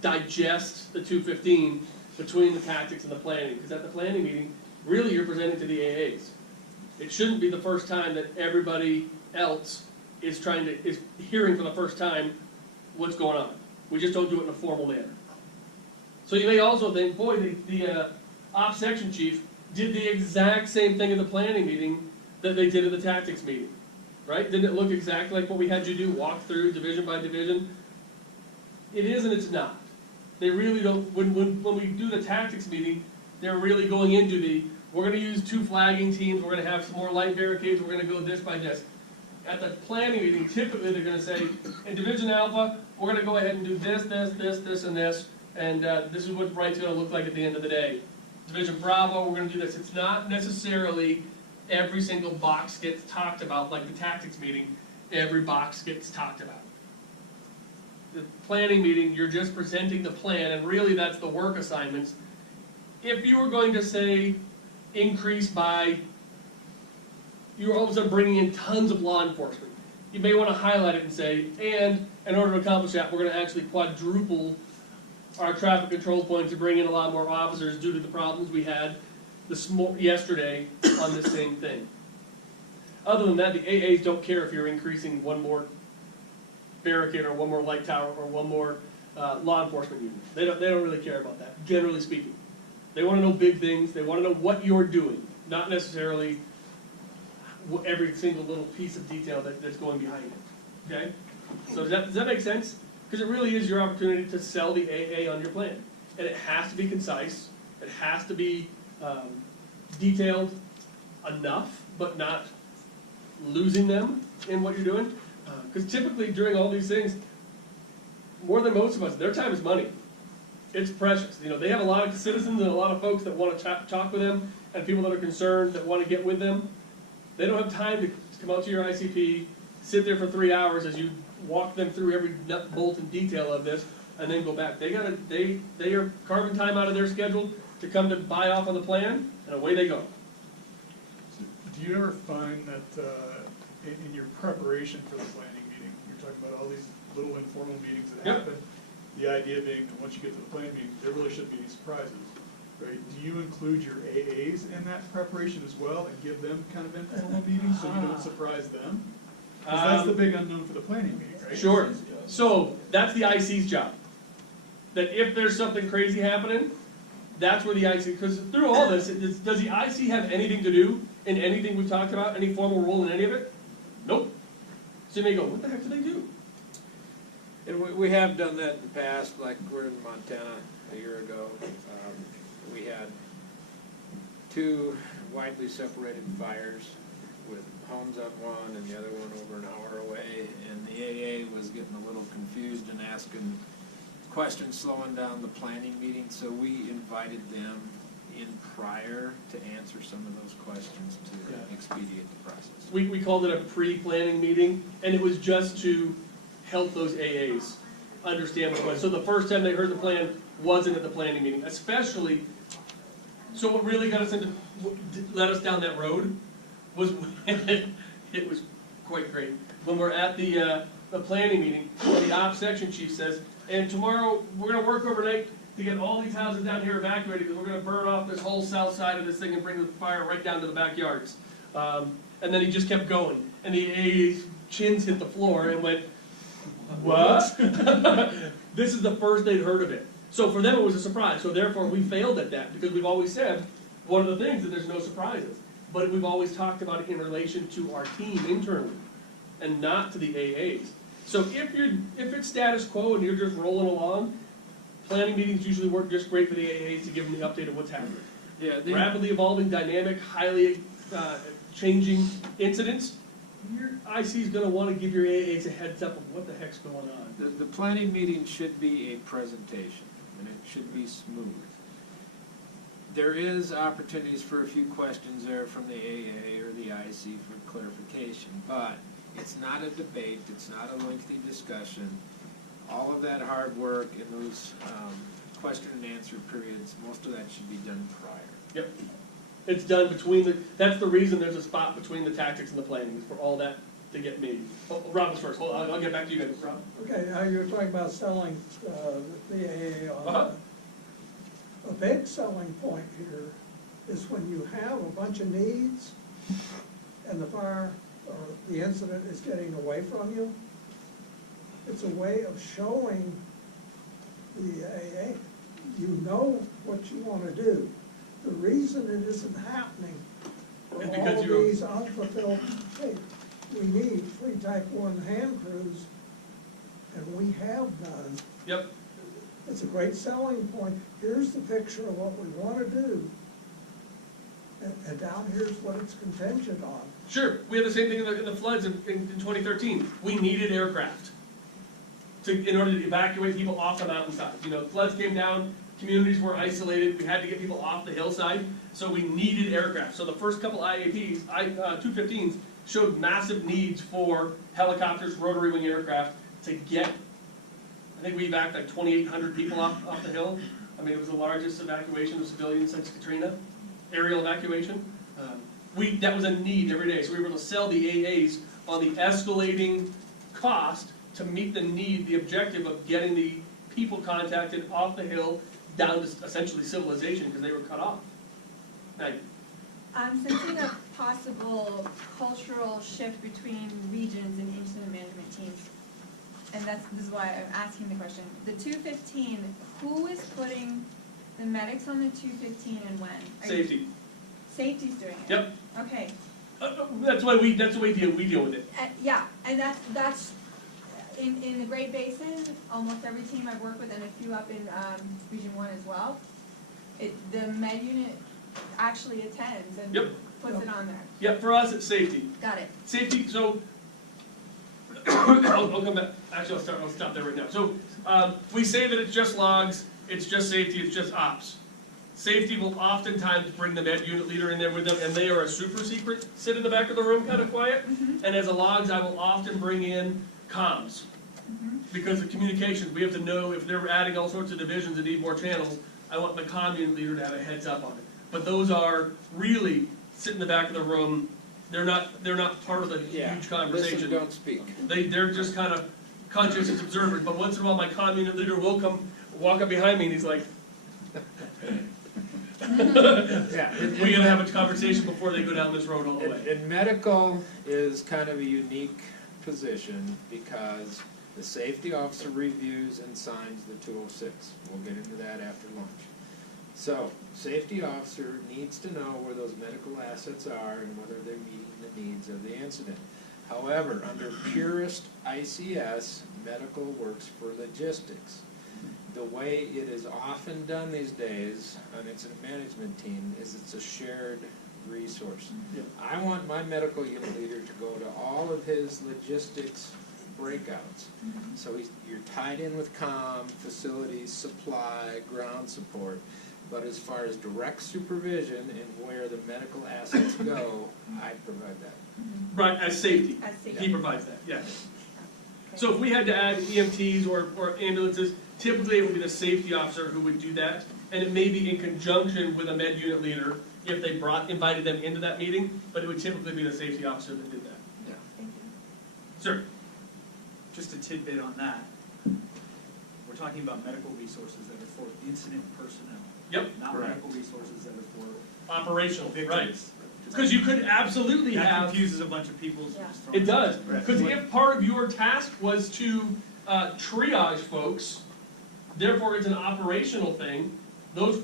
digest the 215 between the tactics and the planning, because at the planning meeting, really you're presenting to the AAs. It shouldn't be the first time that everybody else is hearing for the first time what's going on. We just don't do it in a formal manner. So you may also think, boy, the ops section chief did the exact same thing at the planning meeting that they did at the tactics meeting, right? Didn't it look exactly like what we had you do, walk through division by division? It is and it's not. They really don't, when we do the tactics meeting, they're really going into we're going to use 2 flagging teams, we're going to have some more light barricades, we're going to go this by this. At the planning meeting, typically they're going to say, in Division Alpha, we're going to go ahead and do this, this, this, this, and this, and this is what Bright's going to look like at the end of the day. Division Bravo, we're going to do this. It's not necessarily every single box gets talked about, like the tactics meeting, every box gets talked about. The planning meeting, you're just presenting the plan, and really that's the work assignments. If you were going to say, increase by, you're all of a sudden bringing in tons of law enforcement, you may want to highlight it and say, and in order to accomplish that, we're going to actually quadruple our traffic control points to bring in a lot more officers due to the problems we had yesterday on this same thing. Other than that, the AAs don't care if you're increasing one more barricade or one more light tower or one more law enforcement unit. They don't really care about that, generally speaking. They want to know big things. They want to know what you're doing, not necessarily every single little piece of detail that's going behind it. Okay? So does that make sense? Because it really is your opportunity to sell the AA on your plan. And it has to be concise. It has to be detailed enough, but not losing them in what you're doing. Because typically during all these things, more than most of us, their time is money. It's precious. You know, they have a lot of citizens and a lot of folks that want to talk with them, and people that are concerned that want to get with them. They don't have time to come out to your ICP, sit there for 3 hours as you walk them through every nut, bolt, and detail of this, and then go back. They are carving time out of their schedule to come to buy off on the plan, and away they go. So do you ever find that in your preparation for the planning meeting, you're talking about all these little informal meetings that happen, the idea being that once you get to the planning meeting, there really shouldn't be any surprises, right? Do you include your AAs in that preparation as well and give them kind of informal meetings so you don't surprise them? Because that's the big unknown for the planning meeting, right? Sure. So that's the IC's job. That if there's something crazy happening, that's where the IC, because through all this, does the IC have anything to do in anything we've talked about, any formal role in any of it? Nope. So you may go, what the heck do they do? And we have done that in the past, like we're in Montana a year ago. We had 2 widely separated fires with homes up one and the other one over an hour away, and the AA was getting a little confused and asking questions, slowing down the planning meeting, so we invited them in prior to answer some of those questions to expedite the process. We called it a pre-planning meeting, and it was just to help those AAs understand what it was. So the first time they heard the plan wasn't at the planning meeting, especially, so what really got us into, led us down that road was, it was quite great. When we're at the planning meeting, the ops section chief says, and tomorrow we're going to work overnight to get all these houses down here evacuated because we're going to burn off this whole south side of this thing and bring the fire right down to the backyards. And then he just kept going. And the AA's chins hit the floor and went, what? This is the first they'd heard of it. So for them it was a surprise. So therefore we failed at that because we've always said one of the things that there's no surprises. But we've always talked about it in relation to our team internally and not to the AAs. So if it's status quo and you're just rolling along, planning meetings usually work just great for the AAs to give them the update of what's happening. Yeah, Rapidly evolving, dynamic, highly changing incidents, your IC is going to want to give your AAs a heads up of what the heck's going on. The planning meeting should be a presentation, and it should be smooth. There is opportunities for a few questions there from the AA or the IC for clarification, but it's not a debate, it's not a lengthy discussion. All of that hard work in those question and answer periods, most of that should be done prior. Yep. It's done between that's the reason there's a spot between the tactics and the planning, is for all that to get made. Oh, Rob was first, hold on, I'll get back to you guys, Rob. Okay, now you're talking about selling the AA on Uh-huh. a big selling point here is when you have a bunch of needs and the fire or the incident is getting away from you. It's a way of showing the AA, you know what you wanna do. The reason it isn't happening for It's all because of you're- these unfulfilled, hey, we need 3 Type 1 hand crews, and we have none. Yep, It's a great selling point. Here's the picture of what we wanna do. And down here's what it's contingent on. sure, we had the same thing in the floods in 2013, we needed aircraft in order to evacuate people off the mountainside. You know, floods came down, communities were isolated, we had to get people off the hillside, so we needed aircraft. So the first couple IAPs, 215s, showed massive needs for helicopters, rotary wing aircraft to get, I think we evacuated like 2,800 people off the hill. I mean, it was the largest evacuation of civilians since Katrina, aerial evacuation. That was a need every day, so we were able to sell the AAs on the escalating cost to meet the need, the objective of getting the people contacted off the hill down to essentially civilization, because they were cut off. Now, I'm sensing a possible cultural shift between regions and incident management teams. And this is why I'm asking the question. The 215, who is putting the medics on the 215 and when? safety, Safety's doing it? yep, Okay, that's the way we deal with it. yeah, and that's, in the Great Basin, almost every team I've worked with, and a few up in, Region 1 as well, the med unit actually attends and Yep. puts it on there. Yep, for us, it's safety. Got it. Safety, so, I'll come back, actually, I'll stop there right now. So, we say that it's just logs, it's just safety, it's just ops. Safety will oftentimes bring the med unit leader in there with them, and they are a super secret, sit in the back of the room kinda quiet. And as a logs, I will often bring in comms. Because of communications, we have to know if they're adding all sorts of divisions and need more channels, I want the comm unit leader to have a heads up on it. But those are really, sit in the back of the room, they're not part of the Yeah, huge conversation. listen, don't speak. They're just kind of conscientious observers, but once in a while, my comm unit leader will come, walk up behind me, and he's like, Yeah. we're gonna have a conversation before they go down this road all the way. And medical is kind of a unique position because the safety officer reviews and signs the 206. We'll get into that after lunch. So, safety officer needs to know where those medical assets are and whether they're meeting the needs of the incident. However, under purest ICS, medical works for logistics. The way it is often done these days on incident management team is it's a shared resource. Yeah. I want my medical unit leader to go to all of his logistics breakouts. So you're tied in with comm, facilities, supply, ground support. But as far as direct supervision and where the medical assets go, I provide that. Right, as safety. As safety. He provides that, yes. Okay. So if we had to add EMTs or ambulances, typically it would be the safety officer who would do that, and it may be in conjunction with a med unit leader if they invited them into that meeting, but it would typically be the safety officer that did that. Thank you. Sir? Just a tidbit on that. We're talking about medical resources that are for incident personnel. Yep. Not Correct. medical resources that are for Operational, right. victims. Because you could absolutely That have, confuses a bunch of people. Yeah. it does, Right. because if part of your task was to triage folks, therefore it's an operational thing, those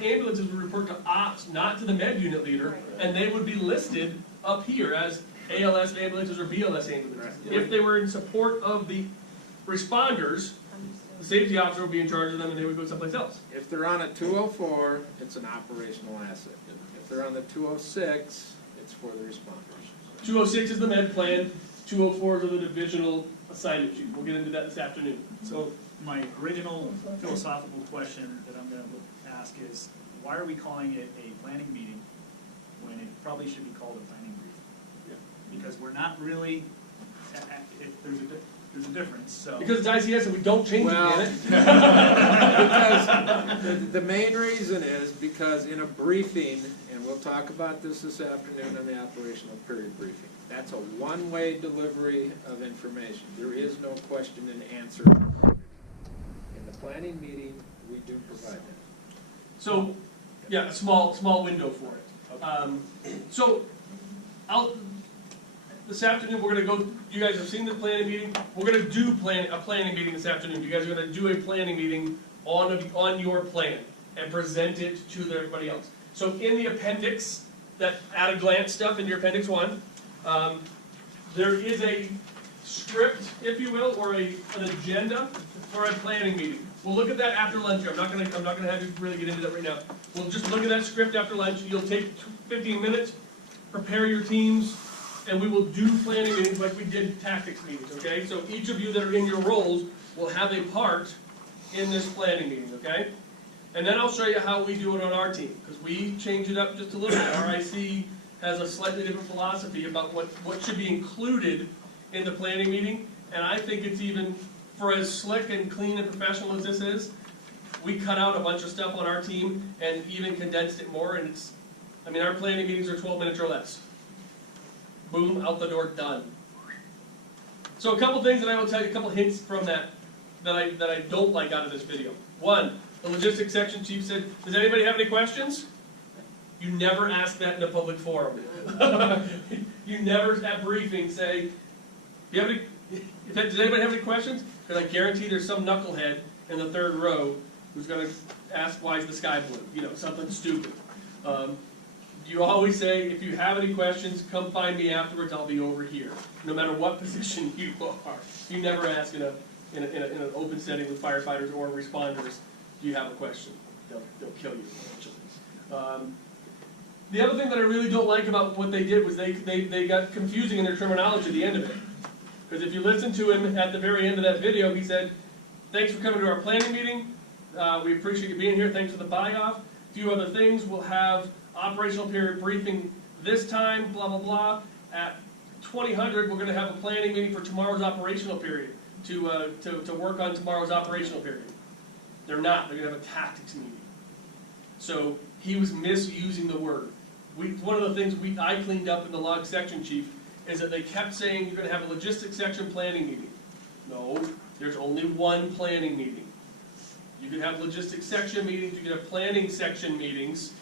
ambulances would report to ops, not to the med unit leader, Right. and they would be listed up here as ALS ambulances or BLS ambulances. If they were in support of the responders, the Understood. safety officer would be in charge of them and they would go someplace else. If they're on a 204, it's an operational asset. If they're on the 206, it's for the responders. 206 is the med plan, 204s are the divisional assignment sheet. We'll get into that this afternoon. So my original philosophical question that I'm gonna ask is, why are we calling it a planning meeting when it probably should be called a planning briefing? Because we're not really, there's a difference, so. Because it's ICS and we don't change it, Well, can it? because the main reason is because in a briefing, and we'll talk about this afternoon in the operational period briefing, That's a one-way delivery of information. There is no question and answer. In the planning meeting, we do provide that. So, yeah, a small window for it. So, this afternoon, we're gonna go, you guys have seen the planning meeting, we're gonna do a planning meeting this afternoon. You guys are gonna do a planning meeting on your plan and present it to everybody else. So in the appendix, that at-a-glance stuff in your appendix 1, there is a script, if you will, or an agenda for a planning meeting. We'll look at that after lunch. I'm not gonna have you really get into that right now. We'll just look at that script after lunch. You'll take 15 minutes, prepare your teams, and we will do planning meetings like we did tactics meetings, okay? So each of you that are in your roles will have a part in this planning meeting, okay? And then I'll show you how we do it on our team, because we change it up just a little bit. RIC has a slightly different philosophy about what should be included in the planning meeting, and I think it's even, for as slick and clean and professional as this is, we cut out a bunch of stuff on our team and even condensed it more, and our planning meetings are 12 minutes or less. Boom, out the door, done. So a couple things that I will tell you, a couple hints from that I don't like out of this video. One, the logistics section chief said, does anybody have any questions? You never ask that in a public forum. You never at briefing say, does anybody have any questions? Because I guarantee there's some knucklehead in the third row who's gonna ask, why is the sky blue? Something stupid. You always say, if you have any questions, come find me afterwards, I'll be over here, no matter what position you are. You never ask in an open setting with firefighters or responders, do you have a question? They'll kill you eventually. The other thing that I really don't like about what they did was they got confusing in their terminology at the end of it. Because if you listen to him at the very end of that video, he said, thanks for coming to our planning meeting, we appreciate you being here, thanks for the buy-off. A few other things, we'll have operational period briefing this time, blah, blah, blah. At 2000, we're gonna have a planning meeting for tomorrow's operational period to work on tomorrow's operational period. They're not, they're gonna have a tactics meeting. So he was misusing the word. One of the things I cleaned up in the log section chief is that they kept saying you're gonna have a logistics section planning meeting. No, there's only one planning meeting. You can have logistics section meetings, you can have planning section meetings,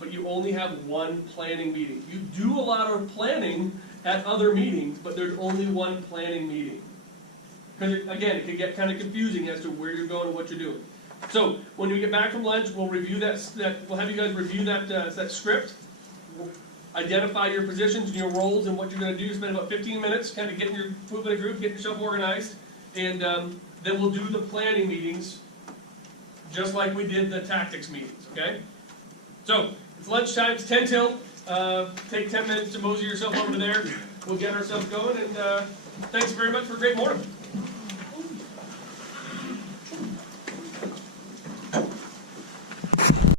but you only have one planning meeting. You do a lot of planning at other meetings, but there's only one planning meeting. Because again, it can get kind of confusing as to where you're going and what you're doing. So when we get back from lunch, we'll review we'll have you guys review that script, identify your positions and your roles and what you're going to do. Spend about 15 minutes kind of getting your moving a group, getting yourself organized, and then we'll do the planning meetings just like we did the tactics meetings, okay? So, it's lunchtime, it's 10 till, take 10 minutes to mosey yourself over there, we'll get ourselves going, and thanks very much for a great morning.